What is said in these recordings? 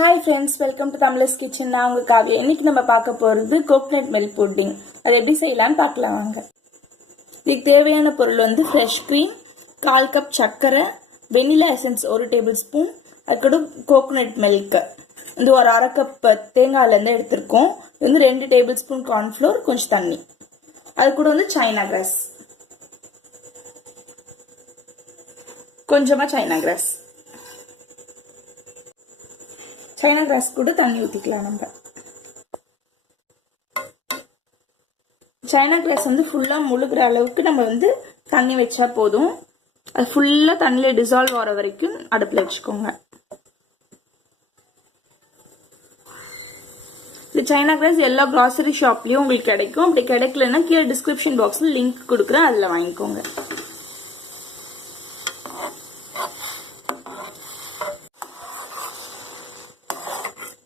Hi friends, welcome to Tamizhas kitchen. நான் உங்கள் காவியா. இன்னைக்கு நம்ம பார்க்க போகிறது கோகனட் மில்க் புட்டிங். அது எப்படி செய்யலான்னு பார்க்கலாம் வாங்க. இதுக்கு தேவையான பொருள் வந்து ஃப்ரெஷ் க்ரீம், 1/4 கப் சர்க்கரை, வெனிலா எசன்ஸ் 1 டேபிள் ஸ்பூன், அதுக்கூட கோகனட் மில்க் வந்து ஒரு 1/2 கப் தேங்காயிலேருந்து எடுத்திருக்கோம். இது வந்து 2 டேபிள் ஸ்பூன் கார்ன்ஃப்ளோர், கொஞ்சம் தண்ணி. அது கூட வந்து சைனா கிராஸ், கொஞ்சமாக சைனா கிராஸ் கூட தண்ணி ஊற்றிக்கலாம். நம்ம சைனா கிராஸ் வந்து ஃபுல்லாக முழுகிற அளவுக்கு நம்ம வந்து தண்ணி வச்சா போதும். அது ஃபுல்லாக தண்ணியில் டிசால்வ் ஆகிற வரைக்கும் அடுப்பில் வச்சுக்கோங்க. இது சைனா கிராஸ் எல்லா கிராசரி ஷாப்லேயும் உங்களுக்கு கிடைக்கும். அப்படி கிடைக்கலன்னா கீழே டிஸ்கிரிப்ஷன் பாக்ஸில் லிங்க் கொடுக்குறேன், அதில் வாங்கிக்கோங்க.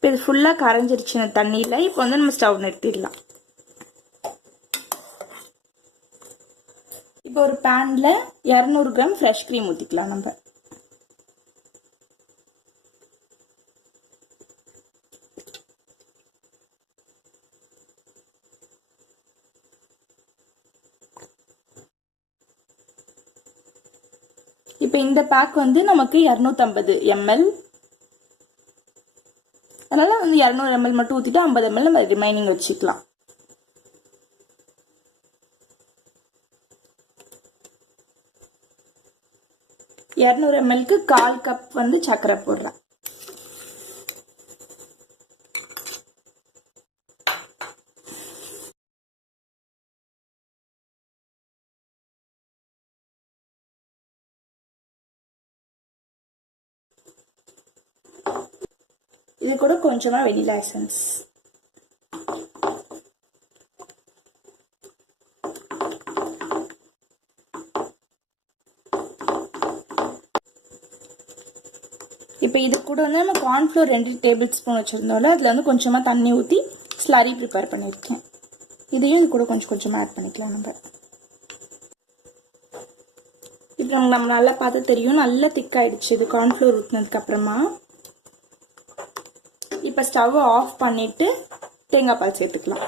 இது ஃபுல்லாக கரைஞ்சிருச்சு தண்ணியில். இப்போ வந்து நம்ம ஸ்டவ் நிறுத்திடலாம். இப்போ ஒரு பேனில் 200 கிராம் ஃப்ரெஷ் க்ரீம் ஊற்றிக்கலாம். நம்ம இப்போ இந்த பேக் வந்து நமக்கு 250 ml, அதனால வந்து 200 ml மட்டும் ஊற்றிட்டு 50 ml நம்ம ரிமைனிங் வச்சுக்கலாம். $200 mlக்கு 1/4 கப் வந்து சர்க்கரை போடுறேன். இது கூட கொஞ்சமா வெனிலா எசன்ஸ். இப்போ இது கூட வந்து நம்ம கார்ன்ஃப்ளோர் 2 டேபிள் ஸ்பூன் வச்சுருந்தோம்ல, அதில் வந்து கொஞ்சமாக தண்ணி ஊற்றி ஸ்லரி ப்ரிப்பேர் பண்ணியிருக்கேன். இதையும் இது கூட கொஞ்சமாக ஆட் பண்ணிக்கலாம். நம்ம இப்போ நம்ம நல்லா பார்த்து தெரியும், நல்லா திக்காயிடுச்சு இது கார்ன்ஃப்ளோர் ஊற்றினதுக்கப்புறமா. இப்போ ஸ்டவ் ஆஃப் பண்ணிவிட்டு தேங்காய் பால் சேர்த்துக்கலாம்.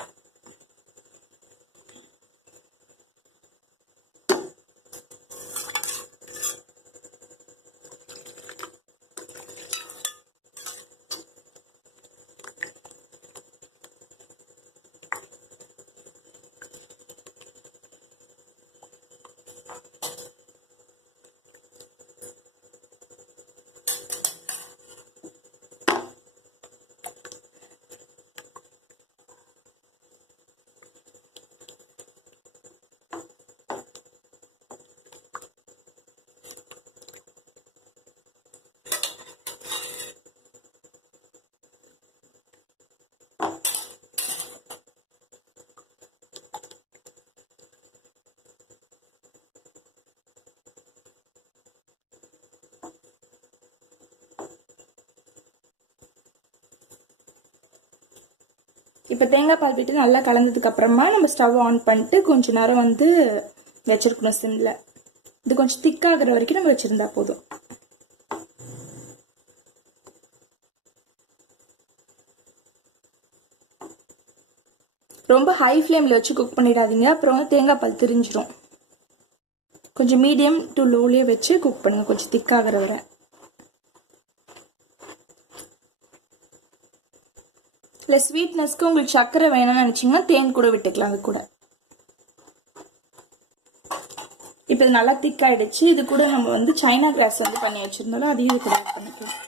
இப்போ தேங்காய் பால் விட்டு நல்லா கலந்ததுக்கு அப்புறமா நம்ம ஸ்டவ் ஆன் பண்ணிட்டு கொஞ்ச நேரம் வந்து வச்சிருக்கணும் சிம்ல. இது கொஞ்சம் திக்காகிற வரைக்கும் நம்ம வச்சிருந்தா போதும். ரொம்ப ஹை ஃப்ளேம்ல வச்சு குக் பண்ணிடாதீங்க, அப்புறம் வந்து தேங்காய் பால் திரிஞ்சிடும். கொஞ்சம் மீடியம் டு லோலயே வச்சு குக் பண்ணுங்க, கொஞ்சம் திக்காகிற வரை. இல்லை ஸ்வீட்னஸ்க்கு உங்களுக்கு சர்க்கரை வேணும்னு நினைச்சீங்கன்னா தேன் கூட விட்டுக்கலாம். அது கூட இப்போ இது நல்லா திக்காயிடுச்சு. இது கூட நம்ம வந்து சைனா கிராஸ் வந்து பண்ணி வச்சிருந்தோம், அதையும் இது கூட ஆட் பண்ணிக்கலாம்.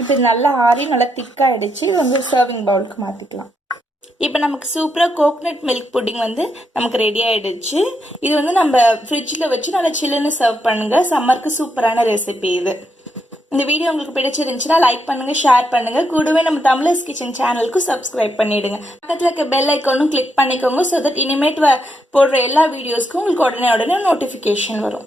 இப்போ நல்லா ஆறி நல்லா திக்காயிடுச்சு. இது வந்து சர்விங் பவுலுக்கு மாற்றிக்கலாம். இப்போ நமக்கு சூப்பராக கோகனட் மில்க் புட்டிங் வந்து நமக்கு ரெடி ஆயிடுச்சு. இது வந்து நம்ம ஃப்ரிட்ஜில் வச்சு நல்லா சில்லுன்னு சர்வ் பண்ணுங்க. சம்மருக்கு சூப்பரான ரெசிபி இது. இந்த வீடியோ உங்களுக்கு பிடிச்சிருந்துச்சுன்னா லைக் பண்ணுங்க, ஷேர் பண்ணுங்க. கூடவே நம்ம தமிழர்ஸ் கிச்சன் சேனலுக்கு சப்ஸ்கிரைப் பண்ணிடுங்க. பக்கத்துல இருக்க பெல் ஐக்கானும் கிளிக் பண்ணிக்கோங்க. ஸோ தட் இனிமேட் போடுற எல்லா வீடியோஸ்க்கும் உங்களுக்கு உடனே நோட்டிஃபிகேஷன் வரும்.